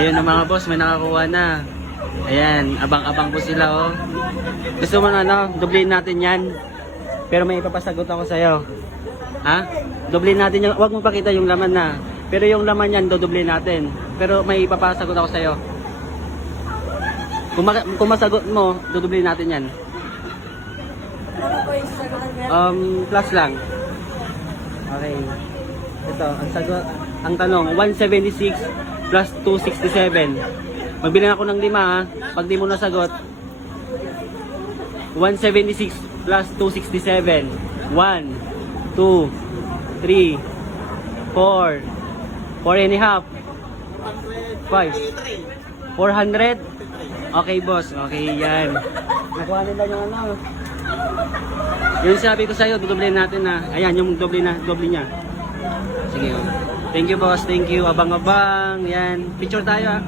Ayun na mga boss, may nakakuha na. Ayan, abang-abang po sila oh. Gusto mo na ano, doblein natin yan. Pero may ipapasagot ako sa'yo. Ha? Doblein natin yung, huwag mo pakita yung laman na. Pero yung laman yan, dodoble natin. Pero may ipapasagot ako sa'yo. Kung masagot mo, dodoble natin yan. Ano po yung sagutan ko? Plus lang. Okay. Ito, ang sagot, ang tanong, 176 plus 267. Magbilang ako ng 5 ha. Pag di mo nasagot, 176 plus 267. 1, 2, 3, 4. 4 and a half. 5. 400? Okay boss, okay yan. Nakuha nila yung ano. Yung sabi ko sa'yo, dodoble natin na. Ayan, yung doble niya. Sige. Thank you boss, thank you. Abang-abang. Yan. Picture tayo ha.